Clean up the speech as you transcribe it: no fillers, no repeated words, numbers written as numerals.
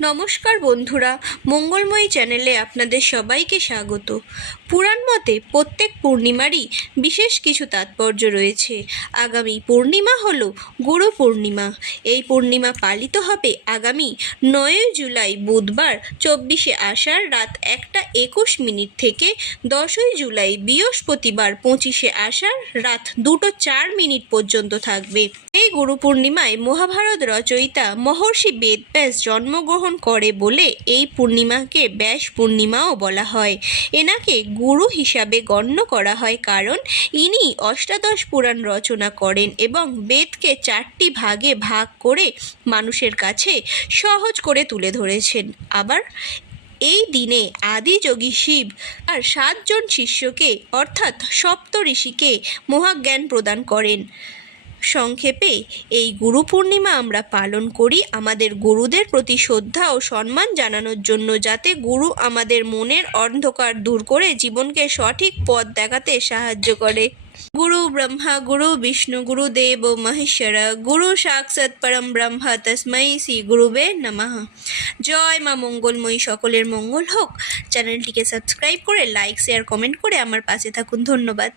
নমস্কার বন্ধুরা, মঙ্গলময়ী চ্যানেলে আপনাদের সবাইকে স্বাগত। পুরাণ মতে প্রত্যেক পূর্ণিমারই বিশেষ কিছু তাৎপর্য রয়েছে। আগামী পূর্ণিমা হল গুরু পূর্ণিমা। এই পূর্ণিমা পালিত হবে আগামী 9 জুলাই বুধবার 24শে আষাঢ় রাত 1:21 থেকে 10ই জুলাই বৃহস্পতিবার 25শে আষাঢ় রাত 2:04 পর্যন্ত থাকবে। এই গুরু পূর্ণিমায় মহাভারত রচয়িতা মহর্ষি বেদব্যাস জন্মগ্রহণ করে বলে এই পূর্ণিমাকে ব্যাস পূর্ণিমাও বলা হয়। এনাকে গুরু হিসাবে গণ্য করা হয় কারণ ইনি অষ্টাদশ পুরাণ রচনা করেন এবং বেদকে 4টি ভাগে ভাগ করে মানুষের কাছে সহজ করে তুলে ধরেছেন। আবার এই দিনে আদিযোগী শিব আর 7 জন শিষ্যকে অর্থাৎ সপ্ত ঋষিকে মহাজ্ঞান প্রদান করেন। সংক্ষেপে এই গুরু পূর্ণিমা আমরা পালন করি আমাদের গুরুদের প্রতি শ্রদ্ধা ও সম্মান জানানোর জন্য, যাতে গুরু আমাদের মনের অন্ধকার দূর করে জীবনকে সঠিক পথ দেখাতে সাহায্য করে। গুরু ব্রহ্মা গুরু বিষ্ণু গুরু দেব মহেশ্বর গুরু সাক্ষাৎ পরম ব্রহ্মা তস্মৈ শ্রী গুরুবে নমঃ। জয় মা মঙ্গলময়ী, সকলের মঙ্গল হোক। চ্যানেলটিকে সাবস্ক্রাইব করে লাইক শেয়ার কমেন্ট করে আমার পাশে থাকুন। ধন্যবাদ।